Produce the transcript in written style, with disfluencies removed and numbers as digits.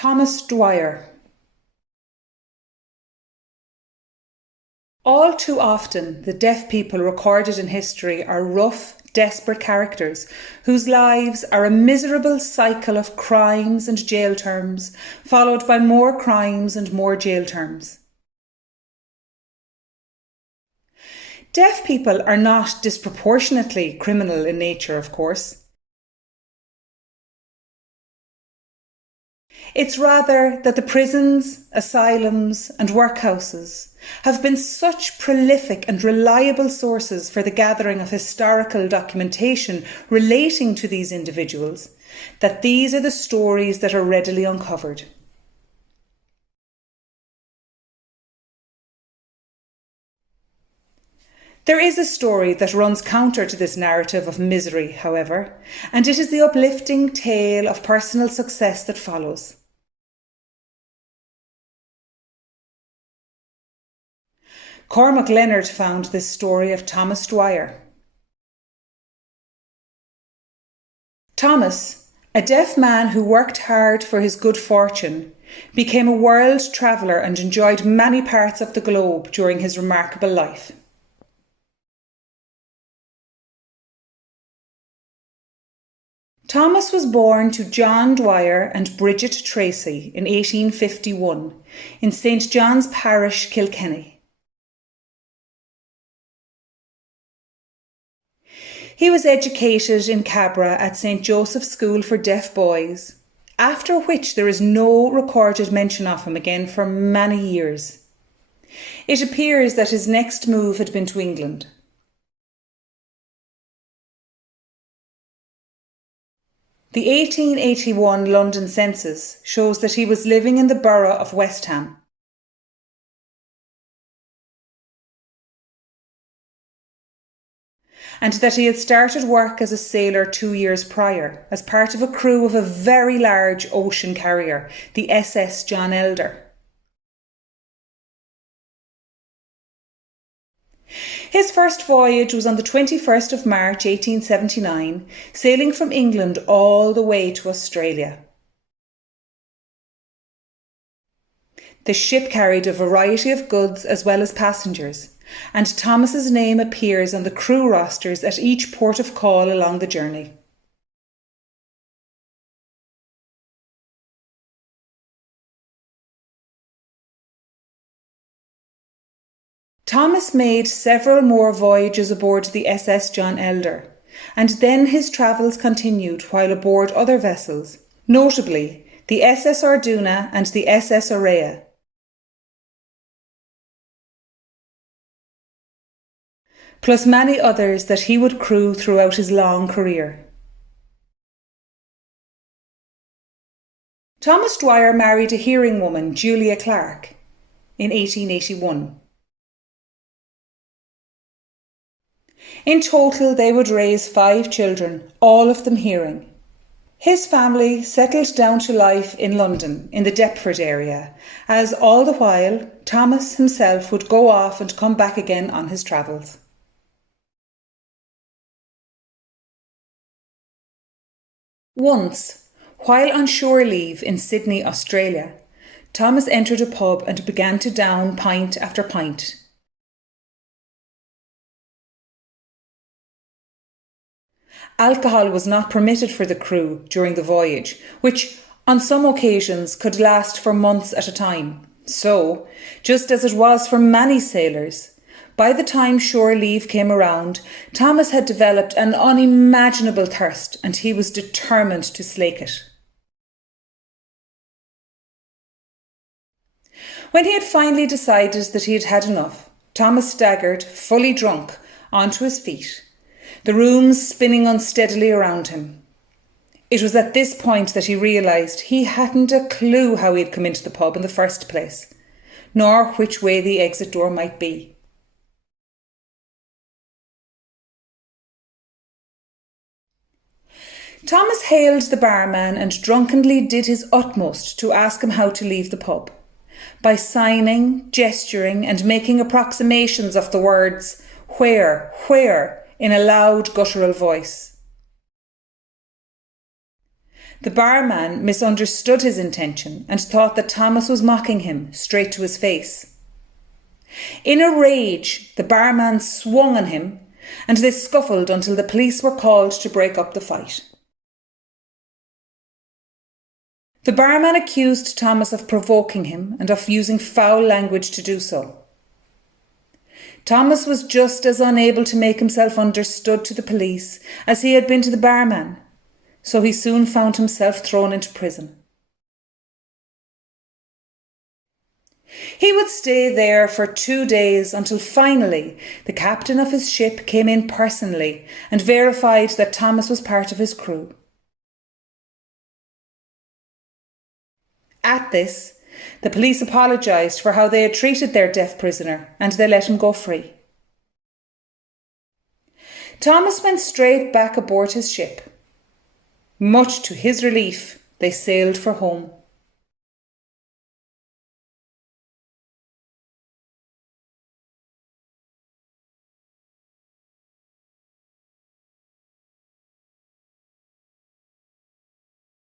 Thomas Dwyer. All too often, the deaf people recorded in history are rough, desperate characters whose lives are a miserable cycle of crimes and jail terms, followed by more crimes and more jail terms. Deaf people are not disproportionately criminal in nature, of course. It's rather that the prisons, asylums, and workhouses have been such prolific and reliable sources for the gathering of historical documentation relating to these individuals that these are the stories that are readily uncovered. There is a story that runs counter to this narrative of misery, however, and it is the uplifting tale of personal success that follows. Cormac Leonard found this story of Thomas Dwyer. Thomas, a deaf man who worked hard for his good fortune, became a world traveller and enjoyed many parts of the globe during his remarkable life. Thomas was born to John Dwyer and Bridget Tracy in 1851 in St John's Parish, Kilkenny. He was educated in Cabra at St Joseph's School for Deaf Boys, after which there is no recorded mention of him again for many years. It appears that his next move had been to England. The 1881 London census shows that he was living in the borough of West Ham. And that he had started work as a sailor 2 years prior, as part of a crew of a very large ocean carrier, the SS John Elder. His first voyage was on the 21st of March 1879, sailing from England all the way to Australia. The ship carried a variety of goods as well as passengers, and Thomas's name appears on the crew rosters at each port of call along the journey. Thomas made several more voyages aboard the SS John Elder, and then his travels continued while aboard other vessels, notably the SS Arduna and the SS Aurea. Plus many others that he would crew throughout his long career. Thomas Dwyer married a hearing woman, Julia Clark, in 1881. In total, they would raise 5 children, all of them hearing. His family settled down to life in London, in the Deptford area, as all the while Thomas himself would go off and come back again on his travels. Once, while on shore leave in Sydney, Australia, Thomas entered a pub and began to down pint after pint. Alcohol was not permitted for the crew during the voyage, which on some occasions could last for months at a time. So, just as it was for many sailors, by the time shore leave came around, Thomas had developed an unimaginable thirst and he was determined to slake it. When he had finally decided that he had had enough, Thomas staggered, fully drunk, onto his feet, the rooms spinning unsteadily around him. It was at this point that he realised he hadn't a clue how he had come into the pub in the first place, nor which way the exit door might be. Thomas hailed the barman and drunkenly did his utmost to ask him how to leave the pub, by signing, gesturing and making approximations of the words "where," in a loud guttural voice. The barman misunderstood his intention and thought that Thomas was mocking him straight to his face. In a rage, the barman swung on him and they scuffled until the police were called to break up the fight. The barman accused Thomas of provoking him and of using foul language to do so. Thomas was just as unable to make himself understood to the police as he had been to the barman, so he soon found himself thrown into prison. He would stay there for 2 days until finally the captain of his ship came in personally and verified that Thomas was part of his crew. At this, the police apologised for how they had treated their deaf prisoner and they let him go free. Thomas went straight back aboard his ship. Much to his relief, they sailed for home.